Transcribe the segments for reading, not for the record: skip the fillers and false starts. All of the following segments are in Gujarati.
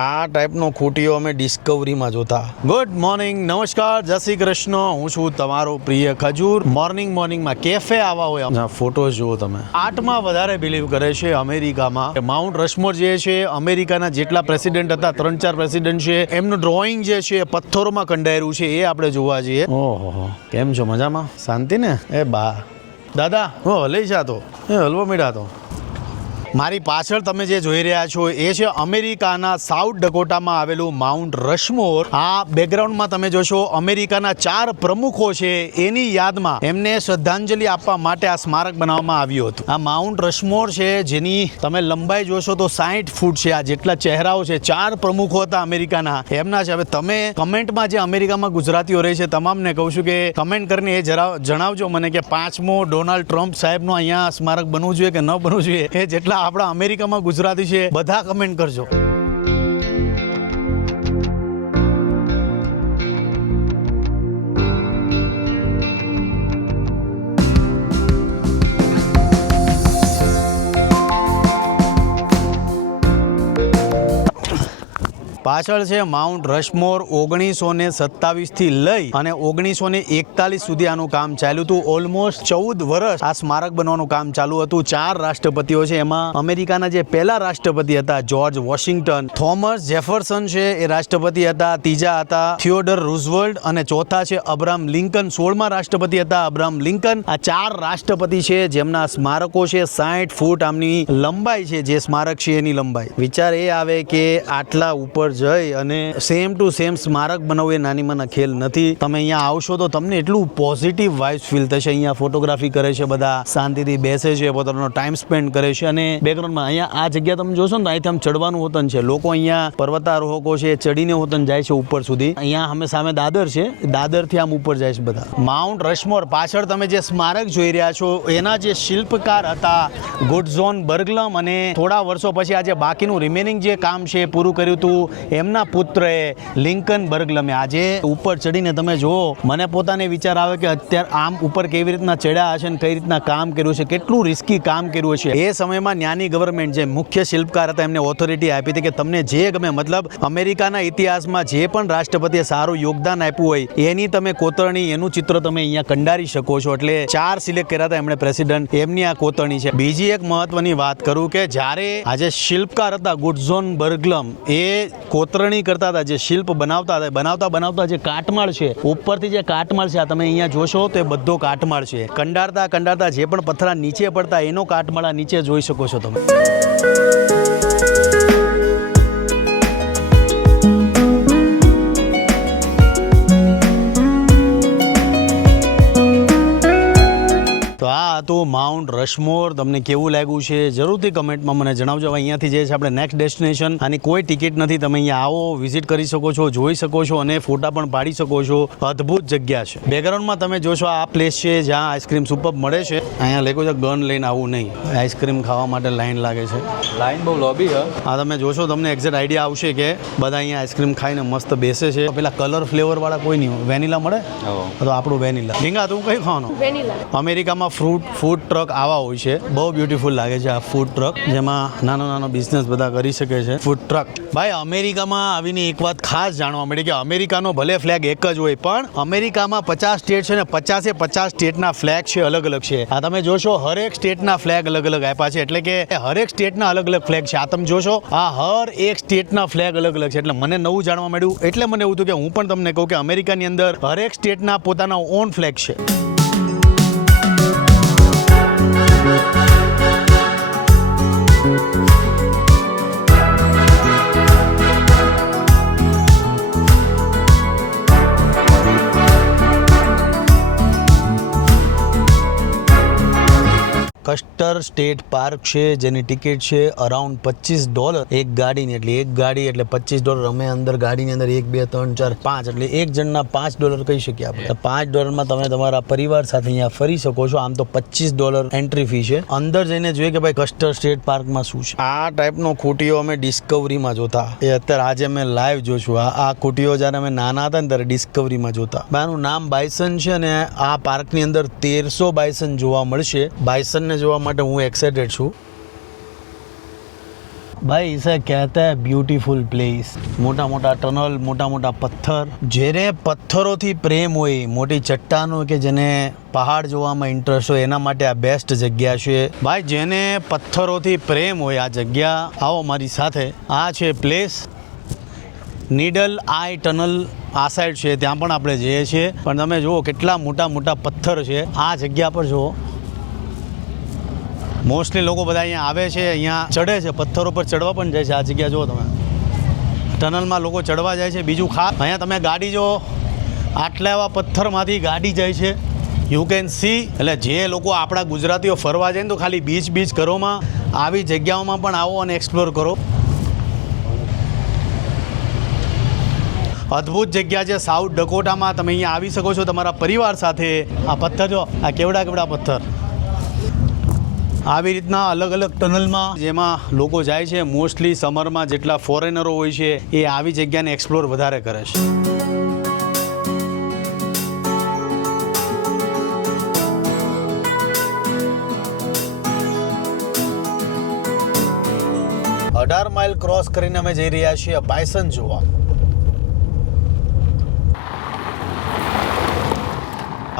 આ ટાઈપનો ખૂટીઓ અમે ડિસ્કવરીમાં જોતા. ગુડ મોર્નિંગ, નમસ્કાર, જય શ્રી કૃષ્ણ. હું છું તમારો પ્રિય ખજૂર. મોર્નિંગમાં કેફે આવા હોય ફોટો જુઓ તમે. આર્ટમાં વધારે બિલીવ કરે છે અમેરિકામાં. માઉન્ટ રશમોર જે છે અમેરિકાના જેટલા પ્રેસિડેન્ટ હતા, 3-4 પ્રેસિડેન્ટ છે, એમનું ડ્રોઈંગ જે છે પથ્થરોમાં કંડાયેલું છે. એ આપણે જોવા જઈએ. ઓહો, કેમ છો? મજામાં? શાંતિ ને? એ બા દાદા હું હલી જાતો એ હલવો મીઠાતો. મારી પાછળ તમે જે જોઈ રહ્યા છો એ છે અમેરિકાના સાઉથ ડકોટામાં આવેલું માઉન્ટ રશમોર. આ બેકગ્રાઉન્ડમાં તમે જોશો અમેરિકાના 4 પ્રમુખો છે એની યાદમાં એમને શ્રદ્ધાંજલિ આપવા માટે આ સ્મારક બનાવવામાં આવ્યું હતું. આ માઉન્ટ રશમોર છે જેની તમે લંબાઈ જોશો તો 60 ફૂટ છે. આ જેટલા ચહેરાઓ છે 4 પ્રમુખો હતા અમેરિકાના એમના છે. હવે તમે કમેન્ટમાં જે અમેરિકામાં ગુજરાતીઓ રહે છે તમામને કહું છું કે કમેન્ટ કરીને એ જણાવજો મને કે 5મો ડોનાલ્ડ ટ્રમ્પ સાહેબનો અહીંયા સ્મારક બનવું જોઈએ કે ન બનવું જોઈએ. એ જેટલા આપણા અમેરિકામાં ગુજરાતી છે બધા કમેન્ટ કરજો. પાછળ છે માઉન્ટ રશમોર. 1927 થી લઈ અને 1941 સુધી આનું કામ ચાલ્યું હતું. ઓલમોસ્ટ 14 વર્ષ આ સ્મારક બનવાનું કામ ચાલુ હતું. 4 રાષ્ટ્રપતિઓ છે. એમાં અમેરિકાના જે પહેલા રાષ્ટ્રપતિ હતા જ્યોર્જ વોશિંગ્ટન, થોમસ જેફરસન છે એ રાષ્ટ્રપતિ હતા, ત્રીજા હતા થિયોડર રૂઝવેલ્ટ અને ચોથા છે અબ્રાહમ લિંકન. 16મા રાષ્ટ્રપતિ હતા અબ્રાહમ લિંકન. આ 4 રાષ્ટ્રપતિ છે જેમના સ્મારકો છે. 60 ફૂટ આમની લંબાઈ છે. જે સ્મારક છે એની લંબાઈ વિચાર એ આવે કે આટલા ઉપર જઈ અને સેમ ટુ સેમ સ્મારક બનાવવું એ નાની માના ખેલ નથી. તમે અહીંયા આવશો તો તમને એટલું પોઝિટિવ વાઇબ્સ ફીલ થશે. અહીંયા ફોટોગ્રાફી કરે છે બધા, શાંતિથી બેસે છે, પોતાનો ટાઈમ સ્પેન્ડ કરે છે. અને બેકગ્રાઉન્ડમાં અહીંયા આ જગ્યા તમે જોશો ને અહીંથી આમ ચડવાનું હોતન છે. લોકો અહીંયા પર્વતારોહકો છે ચડીને હોતન જાય છે ઉપર સુધી. અહીંયા સામે દાદર છે, દાદરથી આમ ઉપર જાય છે બધા. માઉન્ટ રશમોર પાછળ તમે જે સ્મારક જોઈ રહ્યા છો એના જે શિલ્પકાર હતા ગુડઝોન બર્ગલમ અને થોડા વર્ષો પછી આજે બાકીનું રિમેનિંગ જે કામ છે પૂરું કર્યું હતું એમના પુત્રએ લિંકન બર્ગલમે. આજે ઉપર ચડીને તમે જુઓ, મને પોતાને વિચાર આવે કે અત્યારે આમ ઉપર કેવી રીતના ચડ્યા હશે ને કઈ રીતના કામ કર્યું છે, કેટલું રિસ્કી કામ કર્યું છે. એ સમયમાં ન્યાની ગવર્મેન્ટ જે મુખ્ય શિલ્પકાર હતા એમને ઓથોરિટી આપી હતી કે તમને જે ગમે, મતલબ અમેરિકાના ઇતિહાસમાં જે પણ રાષ્ટ્રપતિએ સારું યોગદાન આપ્યું હોય એની તમે કોતરણી, એનું ચિત્ર તમે અહીંયા કંડારી શકો છો. એટલે 4 સિલેક્ટ કર્યા હતા એમણે પ્રેસિડન્ટ, એમની આ કોતરણી છે. બીજી એક મહત્વની વાત કરું કે જ્યારે આજે શિલ્પકાર હતા ગુડઝોન બર્ગલમ એ કોતરણી કરતા હતા, જે શિલ્પ બનાવતા હતા, બનાવતા જે કાટમાળ છે ઉપરથી જે કાટમાળ છે આ તમે અહીંયા જોશો તો એ બધો કાટમાળ છે. કંડારતા જે પણ પથ્થરા નીચે પડતા એનો કાટમાળ આ નીચે જોઈ શકો છો તમે. તો માઉન્ટ રશમોર તમને કેવું લાગ્યું છે જરૂરથી કમેન્ટમાં મને જણાવજો. અહીંયાથી જે છે આપણે નેક્સ્ટ ડેસ્ટિનેશન, આની કોઈ ટિકિટ નથી. તમે અહીંયા આવો, વિઝિટ કરી શકો છો, જોઈ શકો છો અને ફોટા પણ પાડી શકો છો. અદ્ભુત જગ્યા છે. બેકગ્રાઉન્ડમાં તમે જોશો આ પ્લેસ છે જ્યાં આઈસ્ક્રીમ સુપર મળે છે. અહીંયા લેખો છે ગન લઈને આવું નહીં, આઈસ્ક્રીમ ખાવા માટે લાઈન લાગે છે. લાઈન બહુ લોબી છે. આ તમે જોશો તમને એક્ઝેક્ટ આઈડિયા આવશે કે બધા અહીંયા આઈસ્ક્રીમ ખાઈને મસ્ત બેસે છે. પેલા કલર ફ્લેવર વાળા કોઈ નહીં, વેનીલા મળે તો આપણું વેનીલા. રીંગા તું કઈ ખાવાનું? વેનીલા. અમેરિકામાં ફૂડ ટ્રક આવા હોય છે, બહુ બ્યુટીફુલ લાગે છે આ ફૂડ ટ્રક, જેમાં નાનો બિઝનેસ બધા કરી શકે છે. Food truck. ભાઈ અમેરિકામાં આવીને એક વાત ખાસ જાણવા મળી કે અમેરિકાનો ભલે ફ્લેગ એક જ હોય પણ અમેરિકામાં 50 સ્ટેટ છે ને 50 સ્ટેટના ફ્લેગ છે અલગ અલગ છે. આ તમે જોશો હરેક સ્ટેટના ફ્લેગ અલગ અલગ આપ્યા છે. એટલે કે હરેક સ્ટેટના અલગ અલગ ફ્લેગ છે. આ તમે જોશો આ હર એક સ્ટેટના ફ્લેગ અલગ અલગ છે. એટલે મને નવું જાણવા મળ્યું. એટલે મને એવું થયું કે હું પણ તમને કહું કે અમેરિકાની અંદર હરેક સ્ટેટના પોતાના ઓન ફ્લેગ છે. કસ્ટર સ્ટેટ પાર્ક છે જેની ટિકિટ છે અરાઉન્ડ $25 એક ગાડીની. એટલે એક ગાડી એટલે $25. અમે અંદર ગાડીની અંદર 1 2 3 4 5 એટલે એક જણના $5 કહી શકીએ આપણે. $5 તમે તમારા પરિવાર સાથે અહીંયા ફરી શકો છો. આમ તો $25 એન્ટ્રી ફી છે. અંદર જઈને જોઈએ કે ભાઈ કસ્ટર સ્ટેટ પાર્કમાં શું છે. આ ટાઈપનો ખૂટીઓ અમે ડિસ્કવરીમાં જોતા. એ અત્યારે આજે અમે લાઈવ જોશું. આ ખૂટીઓ જ્યારે અમે નાના હતા ને ત્યારે ડિસ્કવરીમાં જોતા. આનું નામ બાયસન છે અને આ પાર્કની અંદર 1300 બાયસન જોવા મળશે. બાયસન જોવા માટે હું એક્સાઇટેડ છું. भाई इसे कहते हैं ब्यूटीफुल प्लेस. મોટા મોટા ટનલ, મોટા મોટા પથ્થર, જેને પથ્થરોથી પ્રેમ હોય, મોટી ચટ્ટાનો કે જેને પહાડ જોવામાં ઇન્ટરેસ્ટ હોય એના માટે આ બેસ્ટ જગ્યા છે. ભાઈ જેને પથ્થરોથી પ્રેમ હોય આ જગ્યા, આવો મારી સાથે. આ છે પ્લેસ નીડલ આઈ ટનલ. આ સાઈડ છે ત્યાં પણ આપણે જઈએ છીએ, પણ તમે જુઓ કેટલા મોટા મોટા પથ્થર છે આ જગ્યા પર. જુઓ મોસ્ટલી લોકો બધા અહીંયા આવે છે, અહીંયા ચડે છે, પથ્થરો પર ચડવા પણ જાય છે. આ જગ્યા જુઓ તમે, ટનલમાં લોકો ચડવા જાય છે. બીજું ખાસ અહીંયા તમે ગાડી જો આટલા એવા પથ્થરમાંથી ગાડી જાય છે, યુ કેન સી. એટલે જે લોકો આપણા ગુજરાતીઓ ફરવા જાય ને તો ખાલી બીચ કરોમાં આવી જગ્યાઓમાં પણ આવો અને એક્સપ્લોર કરો. અદ્ભુત જગ્યા છે સાઉથ ડકોટામાં. તમે અહીંયા આવી શકો છો તમારા પરિવાર સાથે. આ પથ્થર જો, આ કેવડા પથ્થર. આવી રીતના અલગ અલગ ટનલમાં જેમાં લોકો જાય છે, મોસ્ટલી સમરમાં જેટલા ફોરેનરો હોય છે એ આવી જગ્યાને એક્સપ્લોર વધારે કરે છે. અઢાર માઇલ ક્રોસ કરીને અમે જઈ રહ્યા છીએ બાયસન જોવા.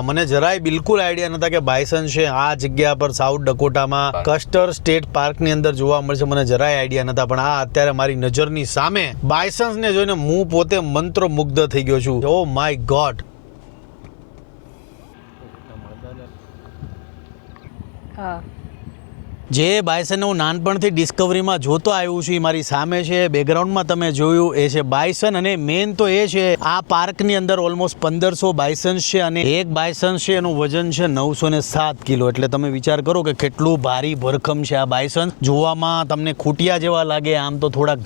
મને જરાય બિલકુલ આઈડિયા નતા કે બાયસન છે આ જગ્યા પર સાઉથ ડકોટામાં કસ્ટર સ્ટેટ પાર્કની અંદર જોવા મળશે. મને જરાય આઈડિયા નતા, પણ આ અત્યારે મારી નજરની સામે બાયસન્સને જોઈને હું પોતે મંત્રમુગ્ધ થઈ ગયો છું. Oh my God. જે બાયસનને હું નાનપણથી ડિસ્કવરીમાં જોતો આવ્યું છું એ મારી સામે છે. બેકગ્રાઉન્ડમાં તમે જોયું એ છે બાયસન. અને મેન તો એ છે આ પાર્કની અંદર ઓલમોસ્ટ 1500 બાયસન્સ છે અને એક બાયસન્સ છે એનું વજન છે 907 કિલો. એટલે તમે વિચાર કરો કે કેટલું ભારી ભરખમ છે આ બાયસન. જોવામાં તમને ખૂટિયા જેવા લાગે, આમ તો થોડાક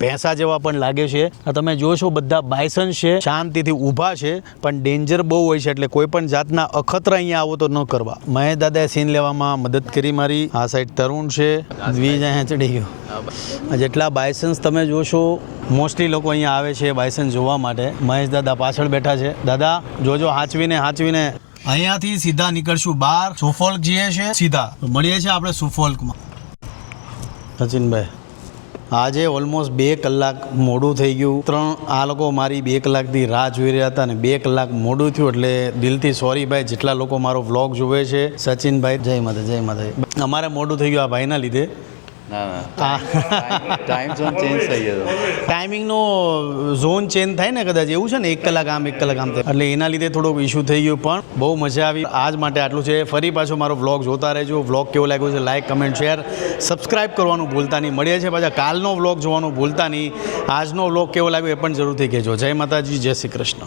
ભેંસા જેવા પણ લાગે છે. આ તમે જોશો બધા બાયસન છે, શાંતિથી ઊભા છે, પણ ડેન્જર બહુ હોય છે. એટલે કોઈ પણ જાતના અખતરા અહીંયા આવો તો ન કરવા. મહેશ દાદાએ સીન લેવામાં મદદ કરી મારી. આ સાઈડ તરુણ છે, દ્વિજ અહીંયા ચડી ગયો. જેટલા બાયસન્સ તમે જોશો મોસ્ટલી લોકો અહીંયા આવે છે બાયસન જોવા માટે. મહેશ દાદા પાછળ બેઠા છે. દાદા જોજો, હાચવીને. અહીંયાથી સીધા નીકળશું બહાર. સુફોલ્ક જઈએ છે સીધા, મળીએ છીએ આપણે સુફોલ્કમાં. સચિનભાઈ આજે ઓલમોસ્ટ 2 કલાક મોડું થઈ ગયું. આ લોકો મારી 2 કલાકથી રાહ જોઈ રહ્યા હતા અને 2 કલાક મોડું થયું એટલે દિલથી સોરી ભાઈ. જેટલા લોકો મારો વ્લોગ જોવે છે, સચિનભાઈ જય માતા. અમારે મોડું થઈ ગયું આ ભાઈના લીધે. ટાઈમ ઝોન ચેન્જ થઈ ગયો. ટાઈમિંગનો ઝોન ચેન્જ થાય ને કદાચ, એવું છે ને 1 કલાક આમ 1 કલાક આમ થાય, એટલે એના લીધે થોડોક ઇશ્યુ થઈ ગયું. પણ બહુ મજા આવી. આજ માટે આટલું છે. ફરી પાછો મારો વ્લોગ જોતા રહેજો. વ્લોગ કેવો લાગ્યો છે લાઈક, કમેન્ટ, શેર, સબસ્ક્રાઈબ કરવાનું ભૂલતા નહીં. મળીએ છીએ પાછા કાલનો વ્લોગ જોવાનું ભૂલતા નહીં. આજનો વ્લોગ કેવો લાગ્યો એ પણ જરૂરથી કહેજો. જય માતાજી, જય શ્રી કૃષ્ણ.